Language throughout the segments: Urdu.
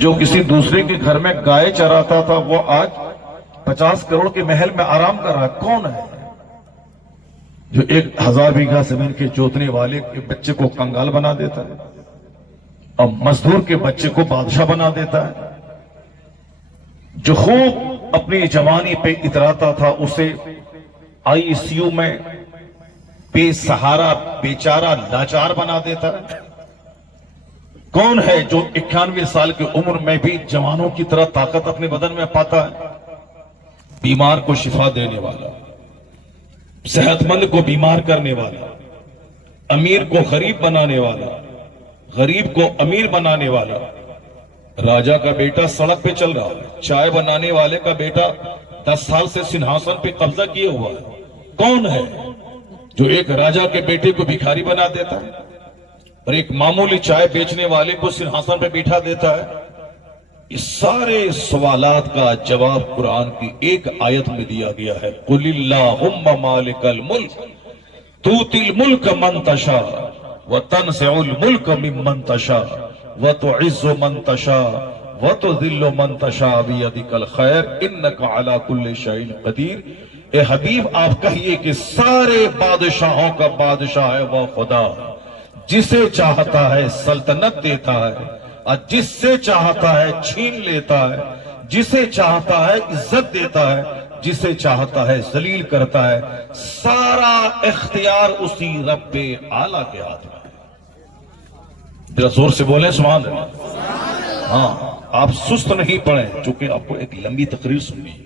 جو کسی دوسرے کے گھر میں گائے چراتا تھا وہ آج 50 کروڑ کے محل میں آرام کر رہا ہے. کون ہے جو 1000 بیگھہ زمین کے جوتنے والے کے بچے کو کنگال بنا دیتا ہے اور مزدور کے بچے کو بادشاہ بنا دیتا ہے؟ جو خوب اپنی جوانی پہ اتراتا تھا اسے ICU میں بے سہارا بیچارہ لاچار بنا دیتا ہے؟ کون ہے جو 91 سال کی عمر میں بھی جوانوں کی طرح طاقت اپنے بدن میں پاتا ہے؟ بیمار کو شفا دینے والا، صحت مند کو بیمار کرنے والا، امیر کو غریب بنانے والا، غریب کو امیر بنانے والا. راجا کا بیٹا سڑک پہ چل رہا ہے، چائے بنانے والے کا بیٹا 10 سال سے سنہاسن پہ قبضہ کیے ہوا ہے. کون ہے جو ایک راجا کے بیٹے کو بھکاری بنا دیتا ہے اور ایک معمولی چائے بیچنے والے کو سنہاسن پہ بٹھا دیتا ہے؟ اس سارے سوالات کا جواب قرآن کی ایک آیت میں دیا گیا ہے. قُلِ اللَّهُمَّ مَالِكَ الْمُلْكِ تُؤْتِي الْمُلْكَ مَن تَشَاءُ وَتَنزِعُ الْمُلْكَ مِمَّن تَشَاءُ وَتُعِزُّ مَن تَشَاءُ وَتُذِلُّ مَن تَشَاءُ بِيَدِكَ الْخَيْرُ إِنَّكَ عَلَى كُلِّ شَيْءٍ قَدِيرٌ. اے حبیب آپ کہیے کہ سارے بادشاہوں کا بادشاہ ہے وہ خدا، جسے چاہتا ہے سلطنت دیتا ہے اور جس سے چاہتا ہے چھین لیتا ہے، جسے چاہتا ہے عزت دیتا ہے، جسے چاہتا ہے ذلیل کرتا ہے. سارا اختیار اسی رب اعلیٰ کے ہاتھ میں ہے. ذرا زور سے بولیں سبحان اللہ. ہاں، آپ سست نہیں پڑیں چونکہ آپ کو ایک لمبی تقریر سننی ہے.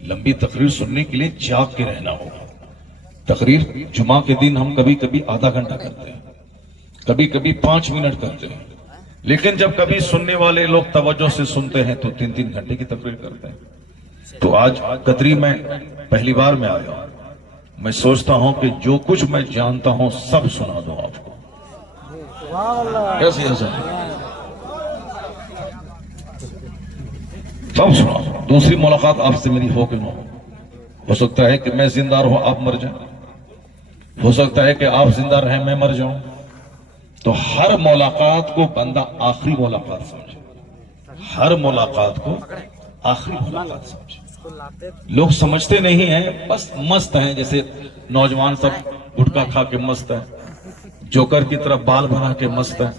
لمبی تقریر سننے کے لیے جاگ کے رہنا ہوگا. تقریر جمعہ کے دن ہم کبھی کبھی آدھا گھنٹہ کرتے ہیں، کبھی کبھی 5 منٹ کرتے ہیں، لیکن جب کبھی سننے والے لوگ توجہ سے سنتے ہیں تو 3 گھنٹے کی تقریر کرتے ہیں. تو آج قطری میں پہلی بار میں آیا ہوں. میں سوچتا ہوں کہ جو کچھ میں جانتا ہوں سب سنا دوں آپ کو. کیسے ایسا سب سنا دوں. دوسری ملاقات آپ سے میری ہو کہ نہ ہو سکتا ہے کہ میں زندہ رہوں آپ مر جائیں، ہو سکتا ہے کہ آپ زندہ رہیں میں مر جاؤں. تو ہر ملاقات کو بندہ آخری ملاقات سمجھے، ہر ملاقات کو آخری ملاقات سمجھے. لوگ سمجھتے نہیں ہیں، بس مست ہیں، جیسے نوجوان سب گٹکا کھا کے مست ہیں، جوکر کی طرف بال بنا کے مست ہیں،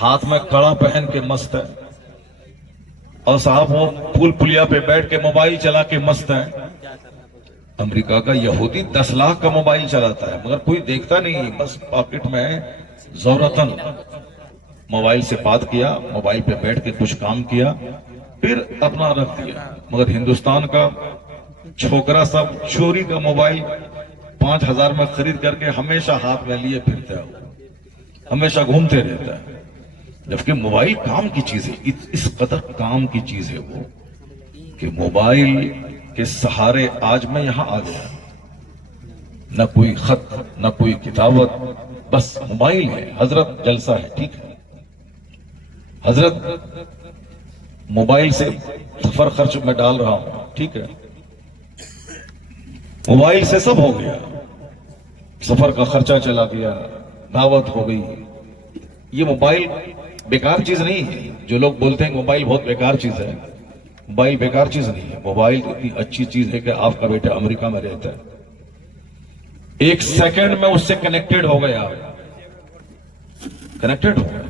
ہاتھ میں کڑا پہن کے مست ہیں، اور صاحب وہ پھول پلیا پہ بیٹھ کے موبائل چلا کے مست ہیں. امریکہ کا یہودی 10 لاکھ کا موبائل چلاتا ہے مگر کوئی دیکھتا نہیں، بس پاکٹ میں زورتن موبائل سے بات کیا، موبائل پہ بیٹھ کے کچھ کام کیا پھر اپنا رکھ دیا. مگر ہندوستان کا چھوکرا سب چوری کا موبائل 5000 میں خرید کر کے ہمیشہ ہاتھ میں لیے پھرتا ہے، ہمیشہ گھومتے رہتا ہے. جبکہ موبائل کام کی چیز ہے، اس قدر کام کی چیز ہے وہ کہ موبائل کے سہارے آج میں یہاں آ گیا. نہ کوئی خط نہ کوئی کتابت، بس موبائل ہے. حضرت جلسہ ہے، ٹھیک ہے، حضرت موبائل سے سفر خرچ میں ڈال رہا ہوں، ٹھیک ہے، موبائل سے سب ہو گیا. سفر کا خرچہ چلا گیا، دعوت ہو گئی. یہ موبائل بیکار چیز نہیں ہے. جو لوگ بولتے ہیں موبائل بہت بیکار چیز ہے، موبائل بیکار چیز نہیں ہے. موبائل اتنی اچھی چیز ہے کہ آپ کا بیٹا امریکہ میں رہتا ہے، 1 سیکنڈ میں اس سے کنیکٹڈ ہو گیا، کنیکٹڈ ہو گیا.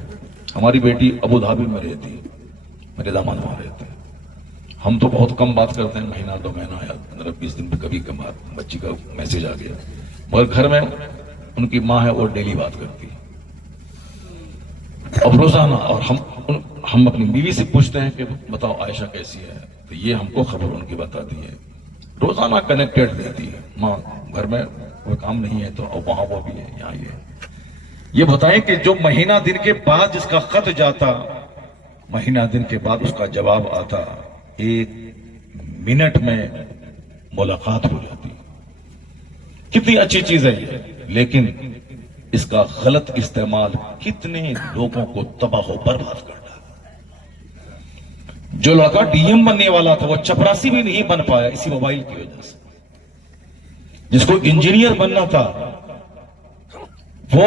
ہماری بیٹی ابو دھابی میں رہتی ہے، میرے داماد وہاں رہتے ہیں. ہم تو بہت کم بات کرتے ہیں، مہینہ 2 مہینہ یا 15-20 دن پہ کبھی کبھار بچی کا میسج آ گیا. مگر گھر میں ان کی ماں ہے وہ ڈیلی بات کرتی ہے. اب روزانہ، اور ہم اپنی بیوی سے پوچھتے ہیں کہ بتاؤ عائشہ کیسی ہے، تو یہ ہم کو خبر ان کی بتاتی ہے. روزانہ کنیکٹڈ رہتی ہے ماں. گھر میں کوئی کام نہیں ہے تو وہاں وہ بھی ہے، یہاں یہ ہے. یہ بتائیں کہ جو مہینہ دن کے بعد جس کا خط جاتا، مہینہ دن کے بعد اس کا جواب آتا، 1 منٹ میں ملاقات ہو جاتی. کتنی اچھی چیز ہے یہ، لیکن اس کا غلط استعمال کتنے لوگوں کو تباہ و برباد کرتا. جو لڑکا DM بننے والا تھا وہ چپراسی بھی نہیں بن پایا اسی موبائل کی وجہ سے. جس کو انجینئر بننا تھا وہ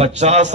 50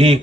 1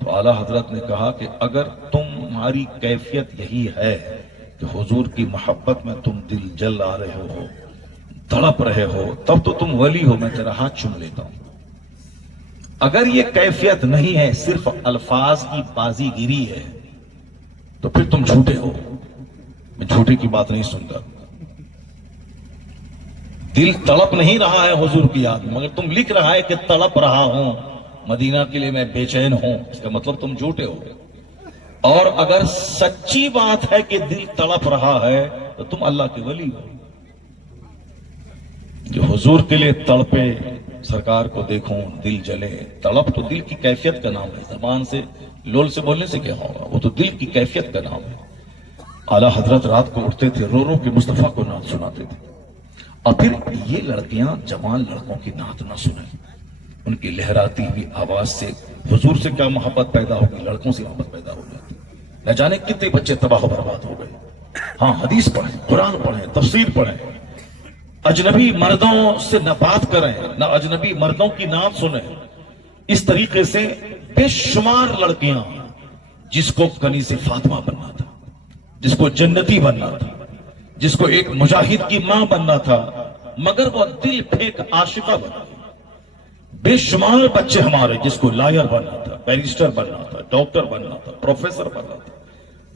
تو اعلیٰ حضرت نے کہا کہ اگر تمہاری کیفیت یہی ہے کہ حضور کی محبت میں تم دل جل آ رہے ہو، تڑپ رہے ہو، تب تو تم ولی ہو، میں تیرا ہاتھ چوم لیتا ہوں۔ اگر یہ کیفیت نہیں ہے، صرف الفاظ کی بازی گیری ہے، تو پھر تم جھوٹے ہو۔ میں جھوٹے کی بات نہیں سنتا۔ دل تڑپ نہیں رہا ہے حضور کی یاد میں، مگر تم لکھ رہا ہے کہ تڑپ رہا ہوں، مدینہ کے لیے میں بے چین ہوں، اس کا مطلب تم جھوٹے ہو۔ اور اگر سچی بات ہے کہ دل تڑپ رہا ہے تو تم اللہ کے ولی ہو۔ جو حضور کے لیے تڑپے، سرکار کو دیکھوں دل جلے، تڑپ تو دل کی کیفیت کا نام ہے، زبان سے لول سے بولنے سے کیا ہوگا، وہ تو دل کی کیفیت کا نام ہے۔ اعلیٰ حضرت رات کو اٹھتے تھے، رو رو کے مصطفیٰ کو نعت سناتے تھے، اور پھر یہ لڑکیاں جوان لڑکوں کی نعت نہ سنیں، ان کی لہراتی ہوئی آواز سے حضور سے کیا محبت پیدا ہوگی، لڑکوں سے محبت پیدا ہو جاتی، نہ جانے کتنے بچے تباہ و برباد ہو گئے۔ ہاں، حدیث پڑھیں، قرآن پڑھیں، تفسیر پڑھیں، اجنبی مردوں سے نہ بات کریں، نہ اجنبی مردوں کی نعت سنیں۔ اس طریقے سے بے شمار لڑکیاں، جس کو کنیز فاطمہ بننا تھا، جس کو جنتی بننا تھا، جس کو ایک مجاہد کی ماں بننا تھا، مگر وہ دل پھینک عاشقہ بنا۔ بے شمار بچے ہمارے، جس کو لائر بننا تھا، بیرسٹر بننا تھا، ڈاکٹر بننا تھا، پروفیسر بننا تھا،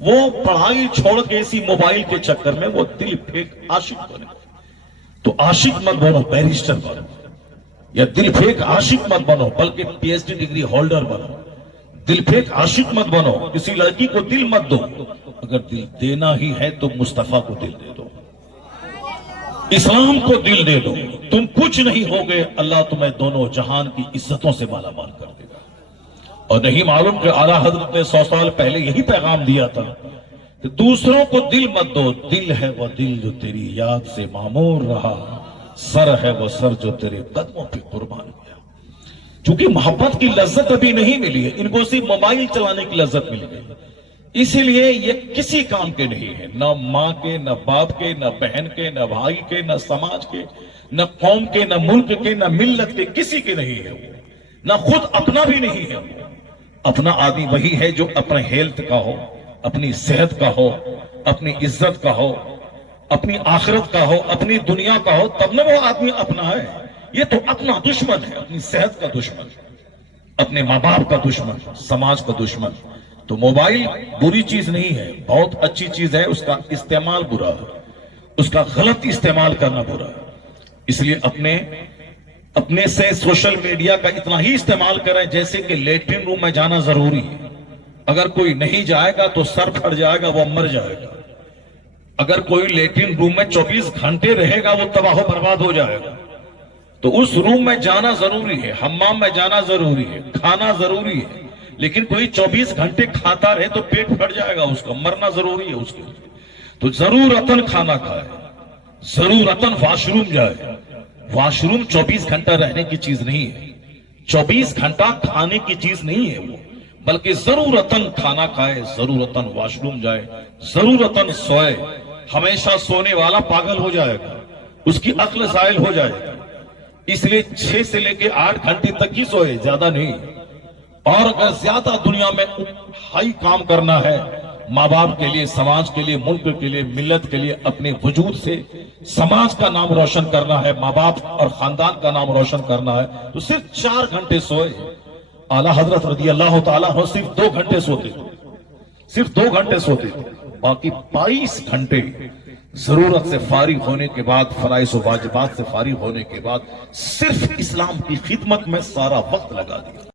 وہ پڑھائی چھوڑ کے اسی موبائل کے چکر میں وہ دل پھینک عاشق بنے۔ تو عاشق مت بنو، بیرسٹر بنو، یا دل پھینک عاشق مت بنو، بلکہ P H D degree holder بنو۔ دل پھینک عاشق مت بنو، کسی لڑکی کو دل مت دو، اگر دل دینا ہی ہے تو مصطفیٰ کو دل دے دو، اسلام کو دل دے دو۔ تم کچھ نہیں ہوگے، اللہ تمہیں دونوں جہان کی عزتوں سے مالا مال کر دے گا۔ اور نہیں معلوم کہ اعلیٰ حضرت نے 100 سال پہلے یہی پیغام دیا تھا کہ دوسروں کو دل مت دو، دل ہے وہ دل جو تیری یاد سے معمور رہا، سر ہے وہ سر جو تیرے قدموں پہ قربان ہوا۔ چونکہ محبت کی لذت ابھی نہیں ملی ہے، ان کو صرف موبائل چلانے کی لذت مل گئی، اسی لیے یہ کسی کام کے نہیں ہے، نہ ماں کے، نہ باپ کے، نہ بہن کے، نہ بھائی کے، نہ سماج کے، نہ قوم کے، نہ ملک کے، نہ ملت کے، کسی کے نہیں ہے وہ، نہ خود اپنا بھی نہیں ہے وہ۔ اپنا آدمی وہی ہے جو اپنے ہیلتھ کا ہو، اپنی صحت کا ہو، اپنی عزت کا ہو، اپنی آخرت کا ہو، اپنی دنیا کا ہو، تب نہ وہ آدمی اپنا ہے۔ یہ تو اپنا دشمن ہے، اپنی صحت کا دشمن، اپنے ماں باپ کا دشمن، سماج کا دشمن۔ تو موبائل بری چیز نہیں ہے، بہت اچھی چیز ہے، اس کا استعمال برا ہے، اس کا غلط استعمال کرنا برا ہے۔ اس لیے اپنے سے سوشل میڈیا کا اتنا ہی استعمال کریں جیسے کہ لیٹرن روم میں جانا ضروری ہے۔ اگر کوئی نہیں جائے گا تو سر پھٹ جائے گا، وہ مر جائے گا۔ اگر کوئی لیٹرن روم میں 24 گھنٹے رہے گا، وہ تباہ و برباد ہو جائے گا۔ تو اس روم میں جانا ضروری ہے، حمام میں جانا ضروری ہے، کھانا ضروری ہے، لیکن کوئی 24 گھنٹے کھاتا رہے تو پیٹ پھٹ جائے گا، اس کا مرنا ضروری ہے اس کے لیے۔ تو ضرورتاً کھانا کھائے، ضرورتاً واش روم جائے۔ واش روم 24 گھنٹہ رہنے کی چیز نہیں ہے، 24 گھنٹہ کھانے کی چیز نہیں ہے وہ، بلکہ ضرورتاً کھانا کھائے، ضرورتاً واش روم جائے، ضرورتاً سوئے۔ ہمیشہ سونے والا پاگل ہو جائے گا، اس کی عقل زائل ہو جائے گا۔ اس لیے 6 سے لے کے 8 گھنٹے تک ہی سوئے، زیادہ نہیں۔ اور اگر زیادہ دنیا میں ہائی کام کرنا ہے، ماں باپ کے لیے، سماج کے لیے، ملک کے لیے، ملت کے لیے، اپنے وجود سے سماج کا نام روشن کرنا ہے، ماں باپ اور خاندان کا نام روشن کرنا ہے، تو صرف 4 گھنٹے سوئے۔ اعلیٰ حضرت رضی اللہ تعالیٰ عنہ صرف 2 گھنٹے سوتے تھے، صرف 2 گھنٹے سوتے تھے، باقی 22 گھنٹے ضرورت سے فارغ ہونے کے بعد، فرائض و واجبات سے فارغ ہونے کے بعد صرف اسلام کی خدمت میں سارا وقت لگا دیا۔